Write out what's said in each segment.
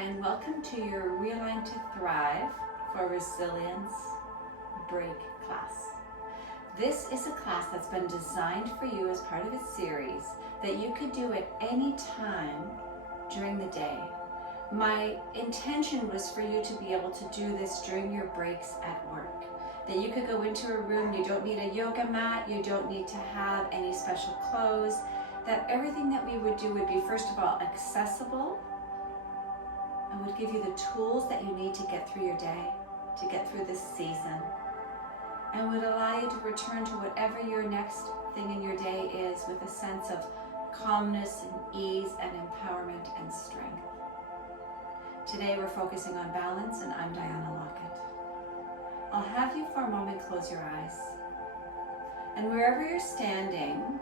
and welcome to your Realign to Thrive for Resilience break class. This is a class that's been designed for you as part of a series that you could do at any time during the day. My intention was for you to be able to do this during your breaks at work. That you could go into a room, you don't need a yoga mat, you don't need to have any special clothes, that everything that we would do would be, first of all, accessible and would give you the tools that you need to get through your day, to get through this season, and would allow you to return to whatever your next thing in your day is with a sense of calmness and ease and empowerment and strength. Today we're focusing on balance, and I'm Diana Lockett. I'll have you for a moment close your eyes. And wherever you're standing,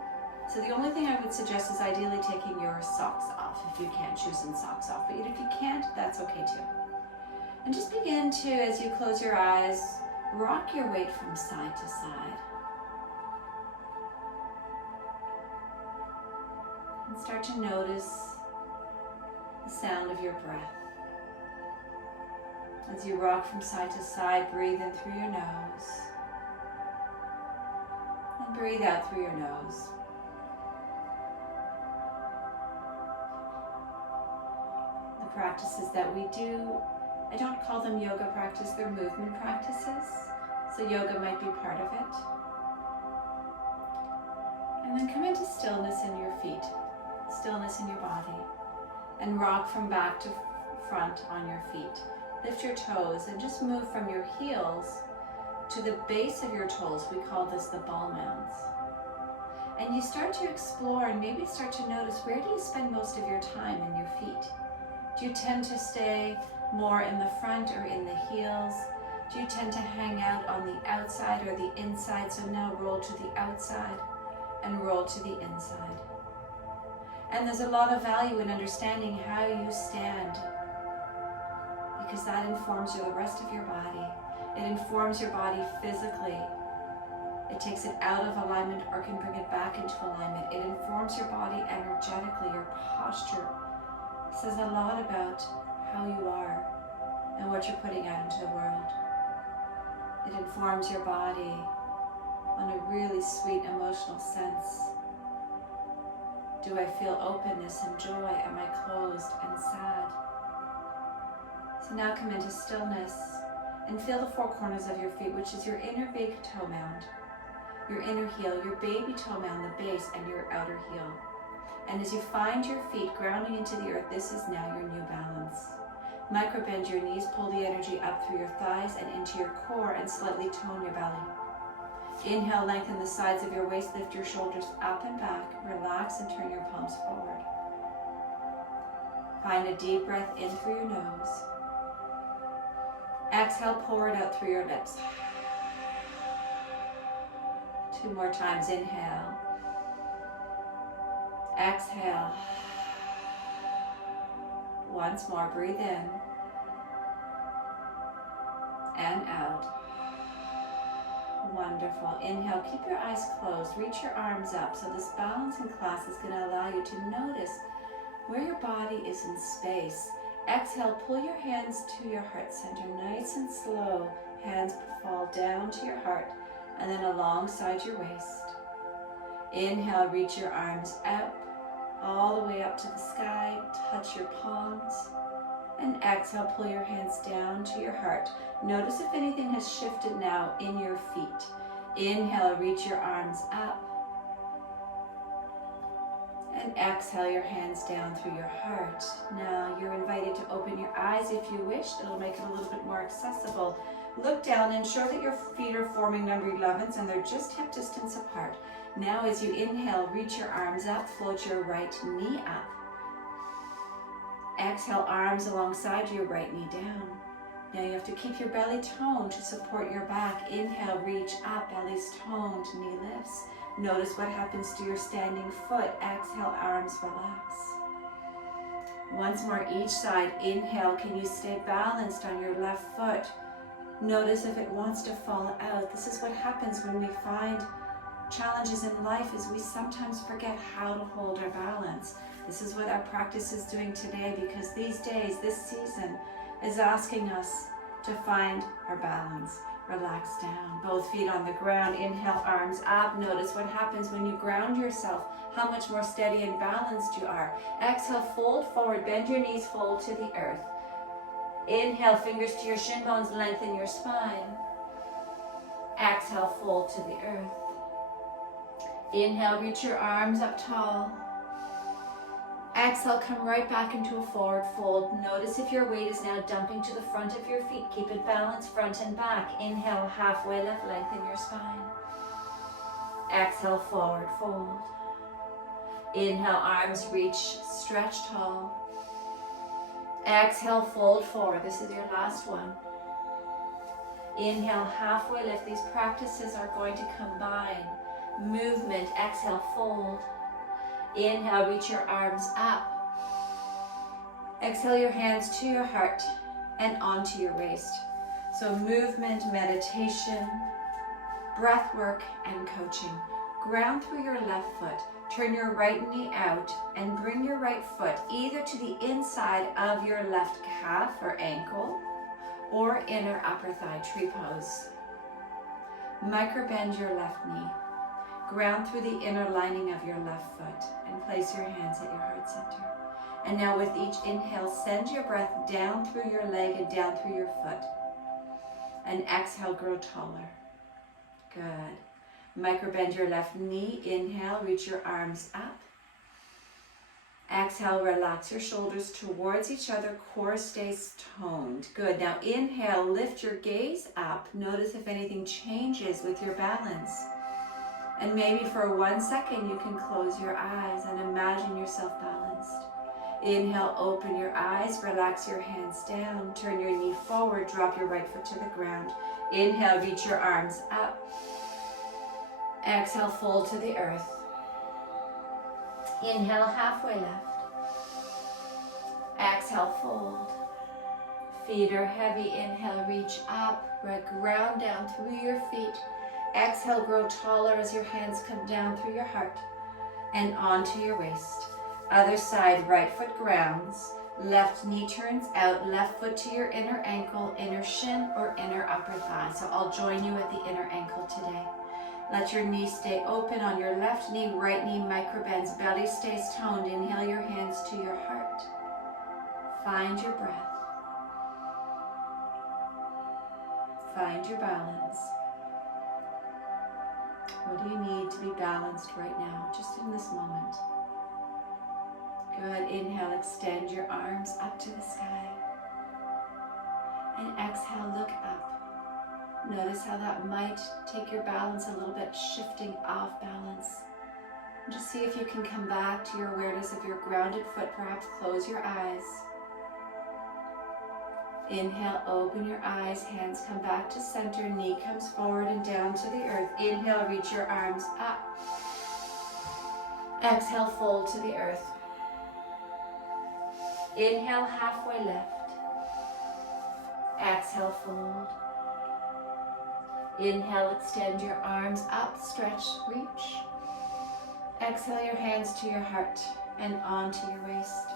so the only thing I would suggest is ideally taking your socks off if you can't, choosing socks off. But if you can't, that's okay too. And just begin to, as you close your eyes, rock your weight from side to side. And start to notice the sound of your breath. As you rock from side to side, breathe in through your nose. And breathe out through your nose. The practices that we do, I don't call them yoga practice, they're movement practices. So yoga might be part of it. And then come into stillness in your feet, stillness in your body, and rock from back to front on your feet. Lift your toes and just move from your heels to the base of your toes. We call this the ball mounds. And you start to explore and maybe start to notice, where do you spend most of your time in your feet? Do you tend to stay more in the front or in the heels? Do you tend to hang out on the outside or the inside? So now roll to the outside and roll to the inside. And there's a lot of value in understanding how you stand, because that informs the rest of your body. It informs your body physically. It takes it out of alignment or can bring it back into alignment. It informs your body energetically, your posture. It says a lot about how you are and what you're putting out into the world. It informs your body on a really sweet emotional sense. Do I feel openness and joy? Am I closed and sad? So now come into stillness and feel the four corners of your feet, which is your inner big toe mound, your inner heel, your baby toe mound, the base, and your outer heel. And as you find your feet grounding into the earth, this is now your new balance. Micro bend your knees, pull the energy up through your thighs and into your core, and slightly tone your belly. Inhale, lengthen the sides of your waist, lift your shoulders up and back, relax and turn your palms forward. Find a deep breath in through your nose. Exhale, pour it out through your lips. 2 more times, inhale. Exhale. Once more, breathe in and out. Wonderful. Inhale, keep your eyes closed, reach your arms up. So this balancing class is going to allow you to notice where your body is in space. Exhale, pull your hands to your heart center, nice and slow. Hands fall down to your heart and then alongside your waist. Inhale, reach your arms up, all the way up to the sky, touch your palms. And exhale, pull your hands down to your heart. Notice if anything has shifted now in your feet. Inhale, reach your arms up. And exhale your hands down through your heart. Now you're invited to open your eyes if you wish. It'll make it a little bit more accessible. Look down and ensure that your feet are forming number 11s and they're just hip distance apart. Now as you inhale, reach your arms up, float your right knee up. Exhale, arms alongside your right knee down. Now you have to keep your belly toned to support your back. Inhale, reach up, belly's toned, knee lifts. Notice what happens to your standing foot. Exhale, arms relax. Once more, each side. Inhale, can you stay balanced on your left foot? Notice if it wants to fall out. This is what happens when we find challenges in life is we sometimes forget how to hold our balance. This is what our practice is doing today, because these days, this season, is asking us to find our balance. Relax down, both feet on the ground. Inhale, arms up. Notice what happens when you ground yourself, how much more steady and balanced you are. Exhale, fold forward, bend your knees, fold to the earth. Inhale, fingers to your shin bones, lengthen your spine. Exhale, fold to the earth. Inhale, reach your arms up tall. Exhale, come right back into a forward fold. Notice if your weight is now dumping to the front of your feet. Keep it balanced, front and back. Inhale, halfway lift, lengthen your spine. Exhale, forward fold. Inhale, arms reach, stretch tall. Exhale, fold forward. This is your last one. Inhale, halfway lift. These practices are going to combine movement. Exhale, fold. Inhale, reach your arms up. Exhale your hands to your heart and onto your waist. So movement, meditation, breath work, and coaching. Ground through your left foot. Turn your right knee out and bring your right foot either to the inside of your left calf or ankle or inner upper thigh, tree pose. Microbend your left knee. Ground through the inner lining of your left foot and place your hands at your heart center. And now with each inhale, send your breath down through your leg and down through your foot. And exhale, grow taller. Good. Microbend your left knee. Inhale, reach your arms up. Exhale, relax your shoulders towards each other. Core stays toned. Good. Now inhale, lift your gaze up. Notice if anything changes with your balance. And maybe for 1 second you can close your eyes and imagine yourself balanced. Inhale, open your eyes, relax your hands down, turn your knee forward, drop your right foot to the ground. Inhale, reach your arms up. Exhale, fold to the earth. Inhale, halfway left. Exhale, fold. Feet are heavy. Inhale, reach up, ground down through your feet. Exhale, grow taller as your hands come down through your heart and onto your waist. Other side, right foot grounds, left knee turns out, left foot to your inner ankle, inner shin, or inner upper thigh. So I'll join you at the inner ankle today. Let your knee stay open on your left knee, right knee microbends, belly stays toned. Inhale your hands to your heart. Find your breath. Find your balance. What do you need to be balanced right now, just in this moment? Good. Inhale, extend your arms up to the sky. And exhale, look up. Notice how that might take your balance a little bit, shifting off balance. And just see if you can come back to your awareness of your grounded foot. Perhaps close your eyes. Inhale, open your eyes, hands come back to center, knee comes forward and down to the earth. Inhale, reach your arms up. Exhale, fold to the earth. Inhale, halfway lift. Exhale, fold. Inhale, extend your arms up, stretch, reach. Exhale your hands to your heart and onto your waist.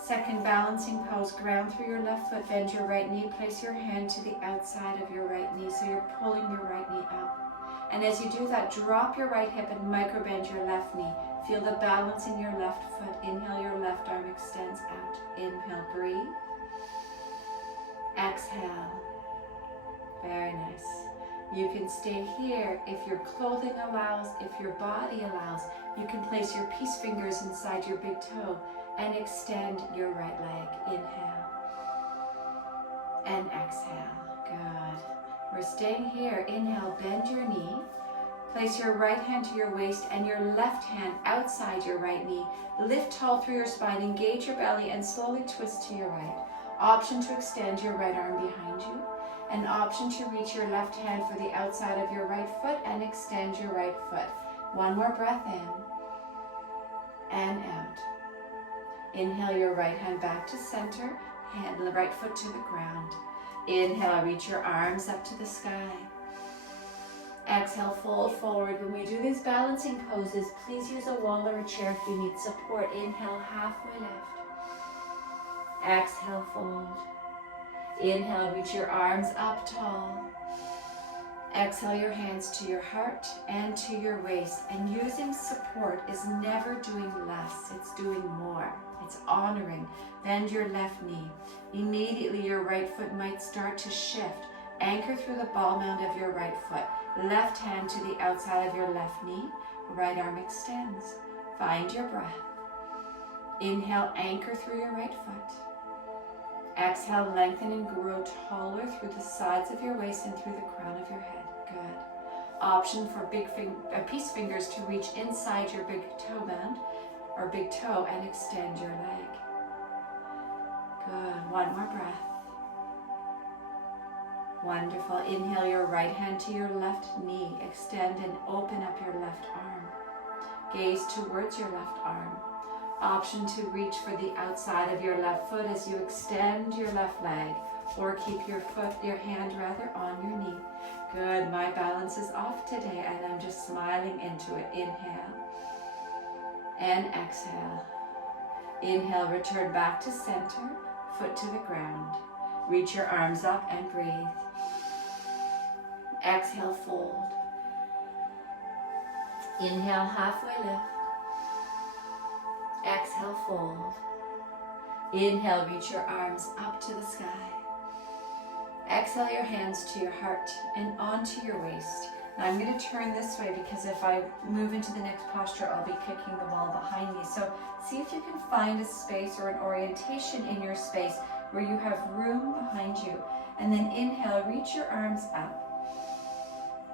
Second balancing pose, ground through your left foot, bend your right knee, place your hand to the outside of your right knee, so you're pulling your right knee up. And as you do that, drop your right hip and microbend your left knee. Feel the balance in your left foot. Inhale, your left arm extends out. Inhale, breathe. Exhale. Very nice. You can stay here if your clothing allows, if your body allows. You can place your peace fingers inside your big toe and extend your right leg. Inhale and exhale. Good. We're staying here. Inhale, bend your knee. Place your right hand to your waist and your left hand outside your right knee. Lift tall through your spine, engage your belly, and slowly twist to your right. Option to extend your right arm behind you. An option to reach your left hand for the outside of your right foot and extend your right foot. One more breath in and out. Inhale your right hand back to center, hand the right foot to the ground. Inhale, reach your arms up to the sky. Exhale, fold forward. When we do these balancing poses, please use a wall or a chair if you need support. Inhale, halfway lift. Exhale, fold. Inhale, reach your arms up tall. Exhale your hands to your heart and to your waist. And using support is never doing less, it's doing more. It's honoring. Bend your left knee. Immediately your right foot might start to shift. Anchor through the ball mound of your right foot. Left hand to the outside of your left knee. Right arm extends. Find your breath. Inhale, anchor through your right foot. Exhale, lengthen and grow taller through the sides of your waist and through the crown of your head. Good. Option for peace fingers to reach inside your big toe band or big toe and extend your leg. Good. One more breath. Wonderful. Inhale your right hand to your left knee. Extend and open up your left arm. Gaze towards your left arm. Option to reach for the outside of your left foot as you extend your left leg, or keep your hand on your knee. Good, my balance is off today and I'm just smiling into it. Inhale and exhale. Inhale, return back to center, foot to the ground. Reach your arms up and breathe. Exhale, fold. Inhale, halfway lift. Exhale, fold. Inhale, reach your arms up to the sky. Exhale your hands to your heart and onto your waist. Now I'm going to turn this way because if I move into the next posture, I'll be kicking the wall behind me. So see if you can find a space or an orientation in your space where you have room behind you. And then inhale, reach your arms up.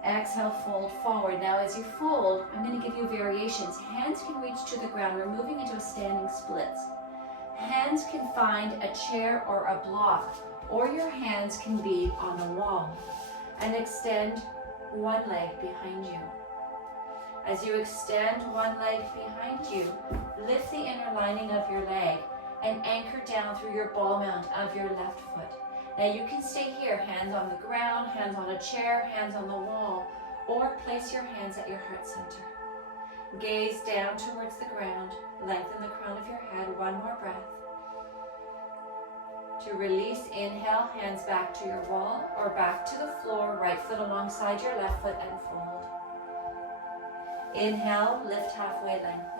Exhale, fold forward. Now as you fold, I'm going to give you variations. Hands can reach to the ground. We're moving into a standing splits. Hands can find a chair or a block, or your hands can be on a wall. And extend one leg behind you. As you extend one leg behind you, lift the inner lining of your leg and anchor down through your ball mount of your left foot. Now you can stay here, hands on the ground, hands on a chair, hands on the wall, or place your hands at your heart center. Gaze down towards the ground, lengthen the crown of your head, one more breath. To release, inhale, hands back to your wall or back to the floor, right foot alongside your left foot and fold. Inhale, lift halfway, lengthen.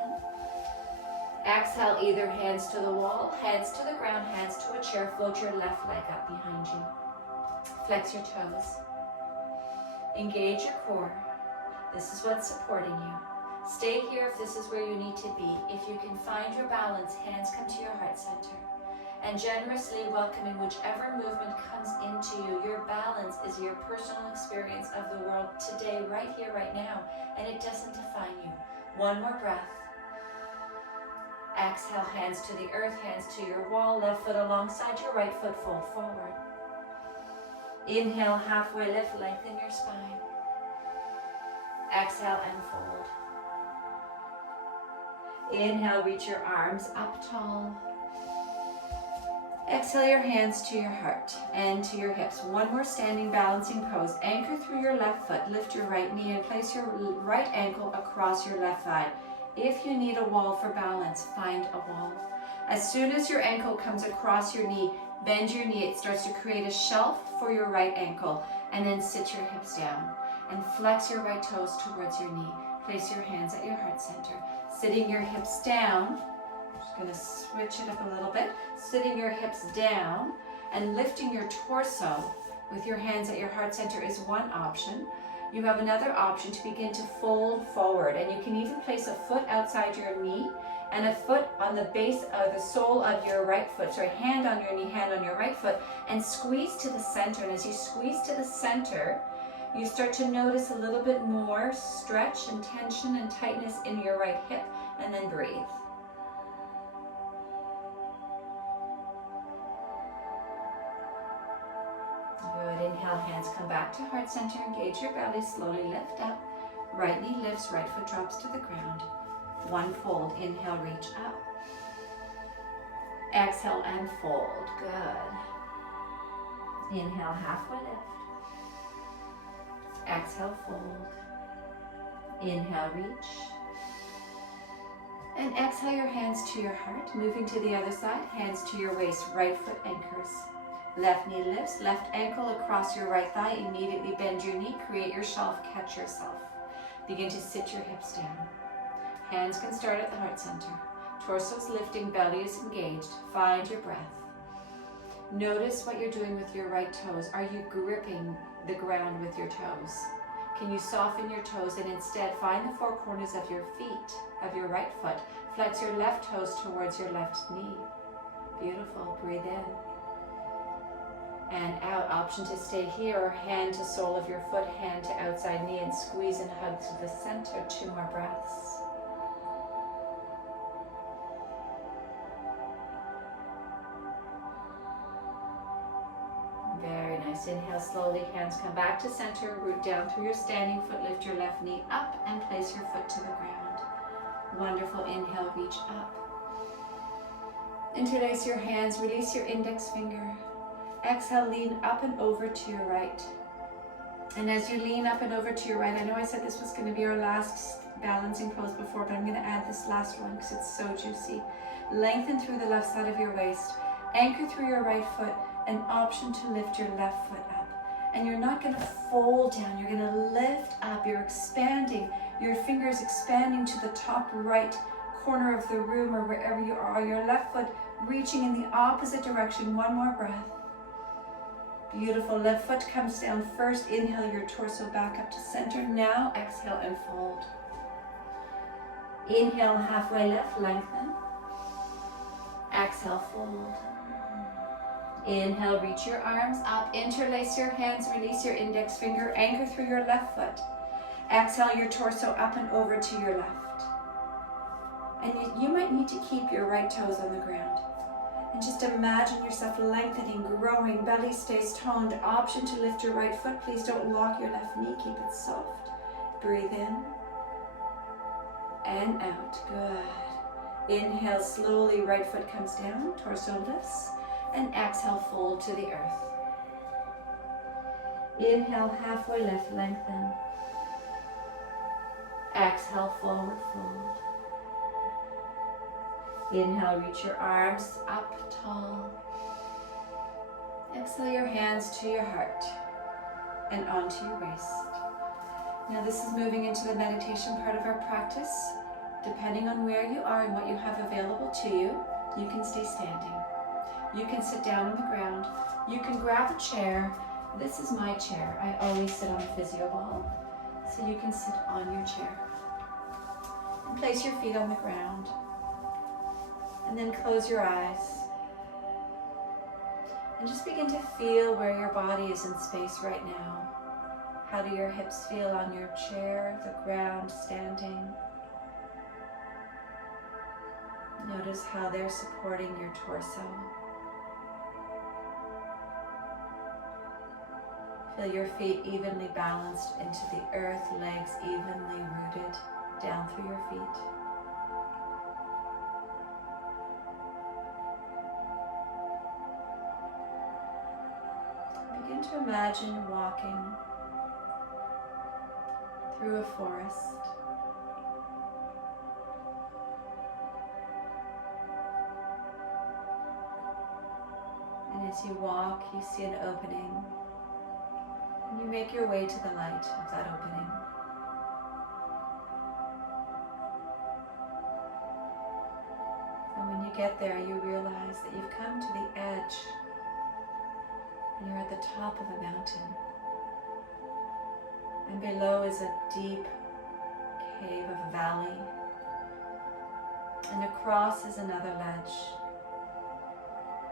Exhale, either hands to the wall, hands to the ground, hands to a chair, float your left leg up behind you. Flex your toes. Engage your core. This is what's supporting you. Stay here if this is where you need to be. If you can find your balance, hands come to your heart center. And generously welcoming whichever movement comes into you. Your balance is your personal experience of the world today, right here, right now, and it doesn't define you. One more breath. Exhale, hands to the earth, hands to your wall, left foot alongside your right foot, fold forward. Inhale, halfway lift, lengthen your spine. Exhale and fold. Inhale, reach your arms up tall. Exhale your hands to your heart and to your hips. One more standing balancing pose. Anchor through your left foot, lift your right knee and place your right ankle across your left thigh. If you need a wall for balance, find a wall. As soon as your ankle comes across your knee, bend your knee. It starts to create a shelf for your right ankle, and then sit your hips down and flex your right toes towards your knee. Place your hands at your heart center. Sitting your hips down. Just going to switch it up a little bit. Sitting your hips down and lifting your torso with your hands at your heart center is one option. You have another option to begin to fold forward, and you can even place a foot outside your knee and a foot on the base of the sole of your right foot. So hand on your knee, hand on your right foot, and squeeze to the center. And as you squeeze to the center, you start to notice a little bit more stretch and tension and tightness in your right hip, and then breathe. Good. Inhale, hands come back to heart center. Engage your belly. Slowly lift up. Right knee lifts, right foot drops to the ground. One fold. Inhale, reach up. Exhale and fold. Good. Inhale, halfway lift. Exhale, fold. Inhale, reach. And exhale your hands to your heart, moving to the other side, hands to your waist, right foot anchors. Left knee lifts, left ankle across your right thigh, immediately bend your knee, create your shelf, catch yourself. Begin to sit your hips down. Hands can start at the heart center. Torso's lifting, belly is engaged. Find your breath. Notice what you're doing with your right toes. Are you gripping the ground with your toes? Can you soften your toes and instead find the four corners of your feet, of your right foot. Flex your left toes towards your left knee. Beautiful. Breathe in. And out. Option to stay here or hand to sole of your foot, hand to outside knee, and squeeze and hug to the center. 2 more breaths. Very nice. Inhale slowly, hands come back to center, root down through your standing foot, lift your left knee up and place your foot to the ground. Wonderful. Inhale, reach up. Interlace your hands, release your index finger. Exhale, lean up and over to your right. And as you lean up and over to your right, I know I said this was going to be our last balancing pose before, but I'm going to add this last one because it's so juicy. Lengthen through the left side of your waist. Anchor through your right foot. An option to lift your left foot up. And you're not going to fold down. You're going to lift up. You're expanding. Your fingers expanding to the top right corner of the room or wherever you are. Your left foot reaching in the opposite direction. 1 more breath. Beautiful. Left foot comes down first. Inhale your torso back up to center. Now exhale and fold. Inhale, halfway left, lengthen. Exhale, fold. Inhale, reach your arms up. Interlace your hands, release your index finger. Anchor through your left foot. Exhale your torso up and over to your left. And you might need to keep your right toes on the ground. And just imagine yourself lengthening, growing, belly stays toned. Option to lift your right foot. Please don't lock your left knee, keep it soft. Breathe in and out. Good. Inhale slowly, right foot comes down, torso lifts, and exhale, fold to the earth. Inhale, halfway left, lengthen. Exhale, forward fold. Inhale, reach your arms up tall. Exhale your hands to your heart and onto your waist. Now this is moving into the meditation part of our practice. Depending on where you are and what you have available to you, you can stay standing. You can sit down on the ground. You can grab a chair. This is my chair. I always sit on a physio ball. So you can sit on your chair. And place your feet on the ground. And then close your eyes. And just begin to feel where your body is in space right now. How do your hips feel on your chair, the ground, standing? Notice how they're supporting your torso. Feel your feet evenly balanced into the earth, legs evenly rooted down through your feet. Begin to imagine walking through a forest. And as you walk, you see an opening. And you make your way to the light of that opening. And when you get there, you realize that you've come to the edge. And you're at the top of a mountain. And below is a deep cave of a valley. And across is another ledge.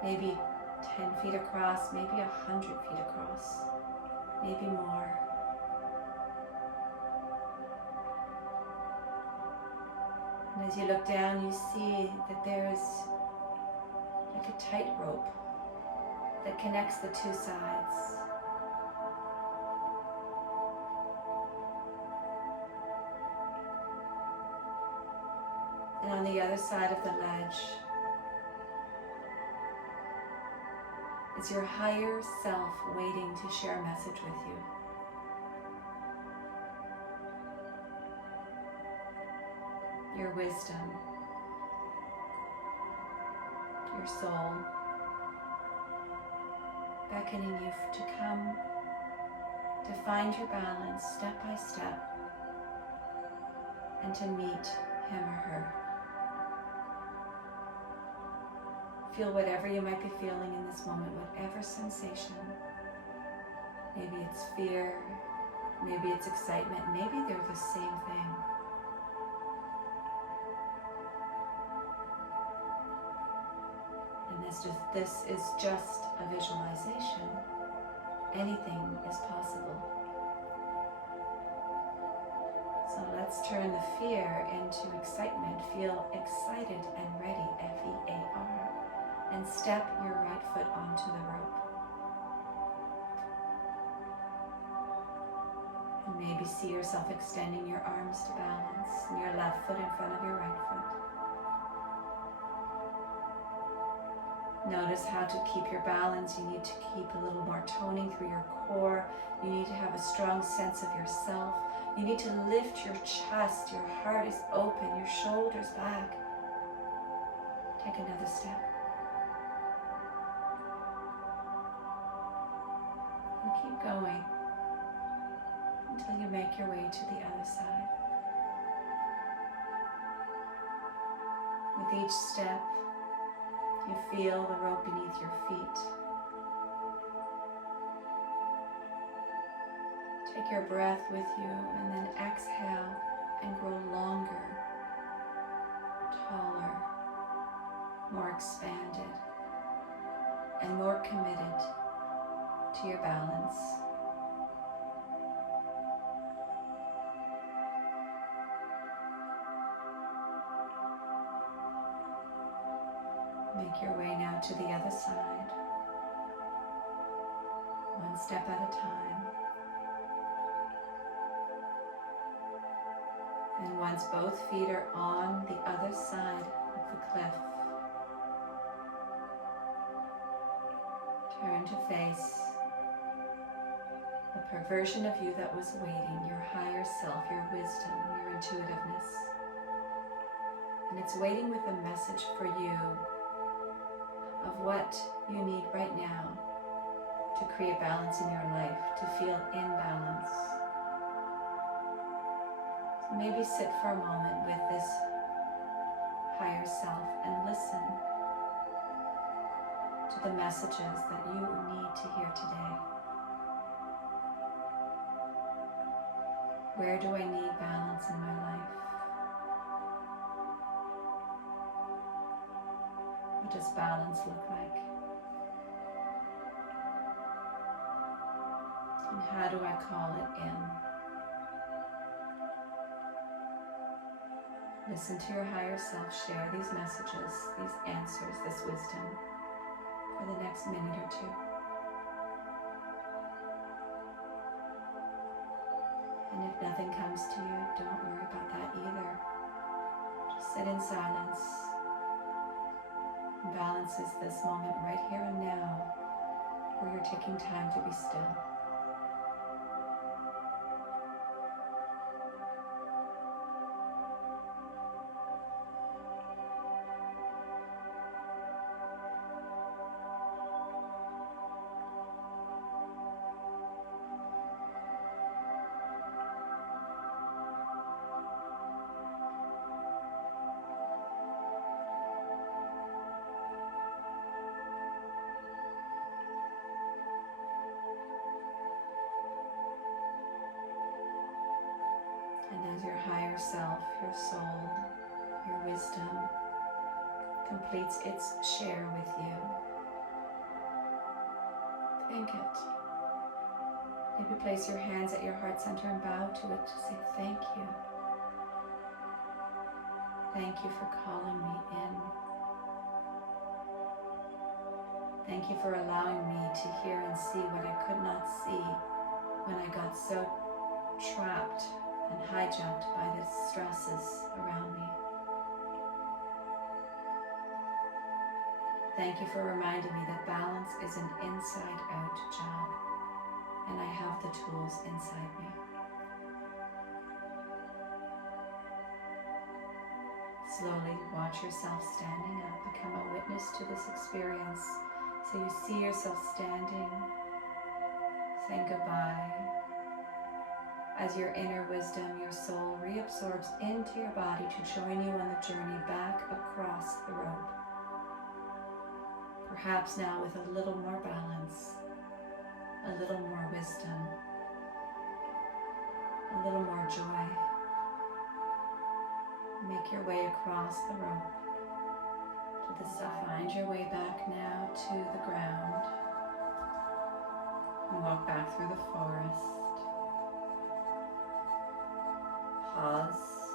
Maybe 10 feet across, maybe 100 feet across, maybe more. And as you look down, you see that there is like a tightrope that connects the two sides. And on the other side of the ledge is your higher self waiting to share a message with you. your wisdom, your soul, beckoning you to come, to find your balance step by step, and to meet him or her. Feel whatever you might be feeling in this moment, whatever sensation. Maybe it's fear, maybe it's excitement, maybe they're the same thing. And this is just a visualization. Anything is possible. So let's turn the fear into excitement. Feel excited and ready, F-E-A-R. And step your right foot onto the rope. And maybe see yourself extending your arms to balance and your left foot in front of your right foot. Notice how to keep your balance. You need to keep a little more toning through your core. You need to have a strong sense of yourself. You need to lift your chest. Your heart is open. Your shoulders back. Take another step. And keep going until you make your way to the other side. With each step, you feel the rope beneath your feet. Take your breath with you and then exhale and grow longer, taller, more expanded, and more committed to your balance. Make your way now to the other side, one step at a time. And once both feet are on the other side of the cliff, turn to face the version of you that was waiting, your higher self, your wisdom, your intuitiveness. And it's waiting with a message for you of what you need right now to create balance in your life, to feel in balance. So maybe sit for a moment with this higher self and listen to the messages that you need to hear today. Where do I need balance in my life? What does balance look like? And how do I call it in? Listen to your higher self share these messages, these answers, this wisdom for the next minute or two. And if nothing comes to you, don't worry about that either. Just sit in silence. Balance is this moment right here and now where you're taking time to be still. Your higher self, your soul, your wisdom completes its share with you. Thank it. Maybe place your hands at your heart center and bow to it to say thank you. Thank you for calling me in. Thank you for allowing me to hear and see what I could not see when I got so trapped and hijacked by the stresses around me. Thank you for reminding me that balance is an inside-out job, and I have the tools inside me. slowly watch yourself standing up. Become a witness to this experience. So you see yourself standing, saying goodbye, as your inner wisdom, your soul, reabsorbs into your body to join you on the journey back across the road. Perhaps now with a little more balance, a little more wisdom, a little more joy. Make your way across the road to the side. Find your way back now to the ground and walk back through the forest. Pause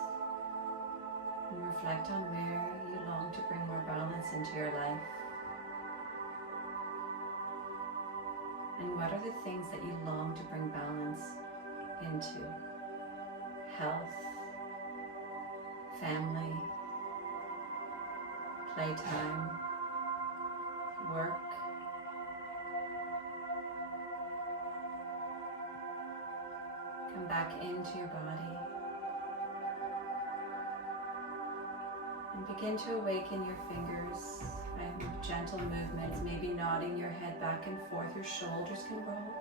and reflect on where you long to bring more balance into your life. And what are the things that you long to bring balance into? Health, family, playtime, work. Come back into your body and begin to awaken your fingers by gentle movements, maybe nodding your head back and forth. Your shoulders can roll.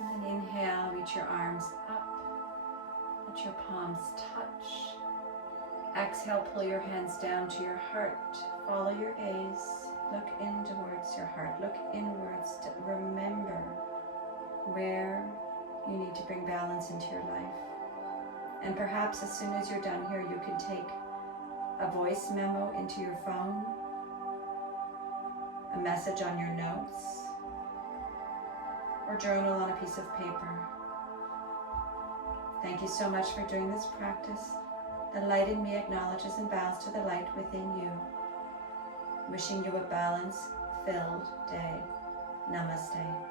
And then inhale, reach your arms up. Let your palms touch. Exhale, pull your hands down to your heart. Follow your gaze. Look in towards your heart. Look inwards to remember where you need to bring balance into your life. And perhaps as soon as you're done here, you can take a voice memo into your phone, a message on your notes, or journal on a piece of paper. Thank you so much for doing this practice. The light in me acknowledges and bows to the light within you. Wishing you a balance-filled day. Namaste.